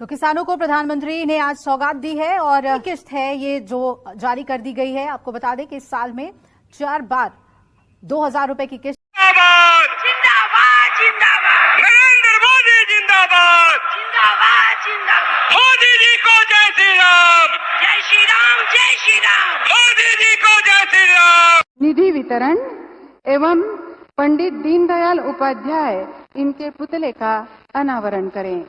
तो किसानों को प्रधानमंत्री ने आज सौगात दी है और किस्त है ये जो जारी कर दी गई है। आपको बता दें कि इस साल में 4 बार 2,000 रुपए की किस्त। जिंदाबाद जिंदाबाद जिंदाबाद नरेंद्र मोदी जिंदाबाद जिंदाबाद जिंदाबाद मोदी जी को जय श्री राम जय श्री राम जय श्री राम मोदी जी को जय श्री राम। निधि वितरण एवं पंडित दीनदयाल उपाध्याय इनके पुतले का अनावरण करें।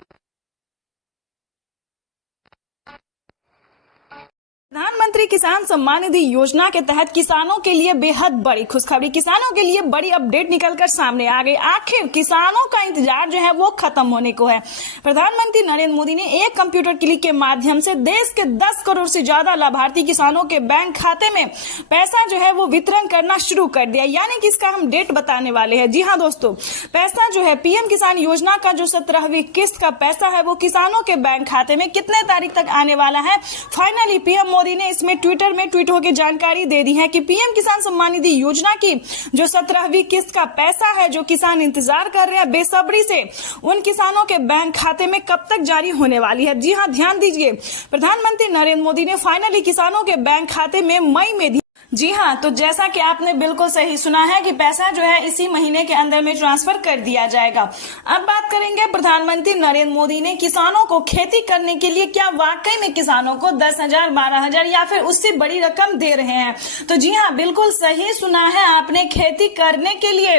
प्रधानमंत्री किसान सम्मान निधि योजना के तहत किसानों के लिए बेहद बड़ी खुशखबरी, किसानों के लिए बड़ी अपडेट निकलकर सामने आ गई। आखिर किसानों का इंतजार जो है वो खत्म होने को है। प्रधानमंत्री नरेंद्र मोदी ने एक कंप्यूटर क्लिक के माध्यम से देश के 10 करोड़ से ज्यादा लाभार्थी किसानों के बैंक खाते में पैसा जो है वो वितरण करना शुरू कर दिया, यानी कि इसका हम डेट बताने वाले हैं। जी हाँ दोस्तों, पैसा जो है पीएम किसान योजना का जो 17वीं किस्त का पैसा है वो किसानों के बैंक खाते में कितने तारीख तक आने वाला है, फाइनली पीएम मोदी ने इसमें ट्विटर में ट्वीट होकर जानकारी दे दी है कि पीएम किसान सम्मान निधि योजना की जो 17वीं किस्त का पैसा है जो किसान इंतजार कर रहे हैं बेसब्री से, उन किसानों के बैंक खाते में कब तक जारी होने वाली है। जी हां, ध्यान दीजिए, प्रधानमंत्री नरेंद्र मोदी ने फाइनली किसानों के बैंक खाते में मई में जी हाँ, तो जैसा कि आपने बिल्कुल सही सुना है कि पैसा जो है इसी महीने के अंदर में ट्रांसफर कर दिया जाएगा। अब बात करेंगे प्रधानमंत्री नरेंद्र मोदी ने किसानों को खेती करने के लिए क्या वाकई में किसानों को 10,000, 12,000 या फिर उससे बड़ी रकम दे रहे हैं। तो जी हाँ, बिल्कुल सही सुना है आपने, खेती करने के लिए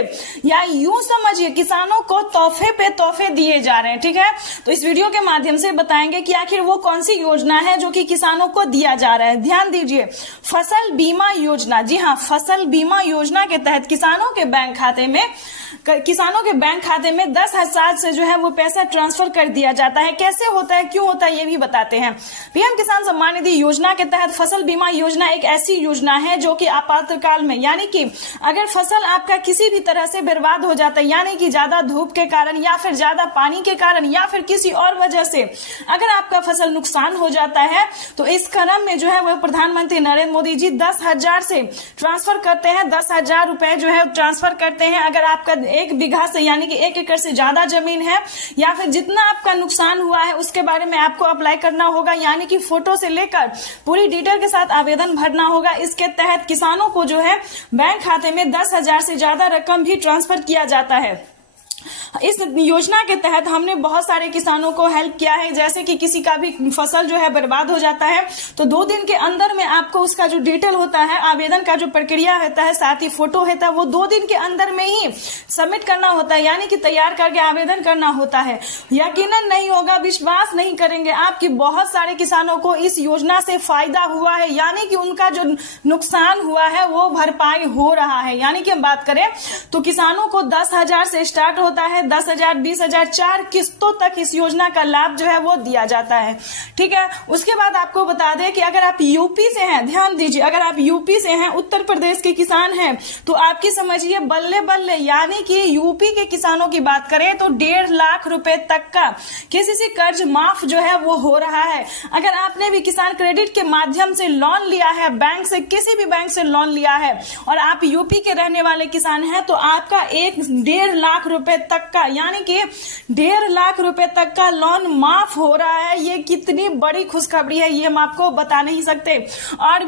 या यूं समझिए किसानों को तोहफे पे तोहफे दिए जा रहे हैं। ठीक है, तो इस वीडियो के माध्यम से बताएंगे कि आखिर वो कौन सी योजना है जो कि किसानों को दिया जा रहा है। ध्यान दीजिए, फसल बीमा योजना। जी हाँ, फसल बीमा योजना के तहत किसानों के बैंक खाते में 10,000 से जो है वो पैसा ट्रांसफर कर दिया जाता है। कैसे होता है, क्यों होता है, ये भी बताते हैं। पीएम किसान सम्मान निधि योजना के तहत फसल बीमा योजना एक ऐसी योजना है जो कि आपातकाल में, यानी कि अगर फसल आपका किसी भी तरह से बर्बाद हो जाता है, यानी कि ज्यादा धूप के कारण या फिर ज्यादा पानी के कारण या फिर किसी और वजह से अगर आपका फसल नुकसान हो जाता है, तो इस क्रम में जो है वह प्रधानमंत्री नरेंद्र मोदी जी 10,000 से ट्रांसफर करते हैं। 10,000 रुपए जो है ट्रांसफर करते हैं अगर आपका 1 बीघा से यानी कि 1 एकड़ से ज्यादा जमीन है, या फिर जितना आपका नुकसान हुआ है उसके बारे में आपको अप्लाई करना होगा, यानी कि फोटो से लेकर पूरी डिटेल के साथ आवेदन भरना होगा। इसके तहत किसानों को जो है बैंक खाते में 10,000 से ज्यादा रकम भी ट्रांसफर किया जाता है। इस योजना के तहत हमने बहुत सारे किसानों को हेल्प किया है। जैसे कि किसी का भी फसल जो है बर्बाद हो जाता है तो 2 दिन के अंदर में आपको उसका जो डिटेल होता है, आवेदन का जो प्रक्रिया होता है, साथ ही फोटो होता है, वो 2 दिन के अंदर में ही सबमिट करना होता है, यानी कि तैयार करके आवेदन करना होता है। यकीनन नहीं होगा, विश्वास नहीं करेंगे आपकी बहुत सारे किसानों को इस योजना से फायदा हुआ है, यानी कि उनका जो नुकसान हुआ है वो भरपाई हो रहा है। यानी कि हम बात करें तो किसानों को 10,000 से स्टार्ट होता है, 10,000, 20,000, 4 किस्तों तक इस योजना का लाभ जो है वो दिया जाता है। ठीक है, उसके बाद आपको बता दें कि अगर आप यूपी से हैं, ध्यान दीजिए, अगर आप यूपी से हैं, उत्तर प्रदेश के किसान हैं, तो आपकी समझिए बल्ले बल्ले, यानी कि यूपी के किसानों की बात करें तो 1.5 लाख रुपए तक का किसी से कर्ज माफ जो है वो हो रहा है। अगर आपने भी किसान क्रेडिट के माध्यम से लोन लिया है, बैंक से, किसी भी बैंक से लोन लिया है और आप यूपी के रहने वाले किसान हैं, तो आपका 1.5 लाख रुपए तक का, यानी कि 1.5 लाख रुपए तक का लोन माफ हो रहा है। ये कितनी बड़ी खुशखबरी है ये हम आपको बता नहीं सकते। और भी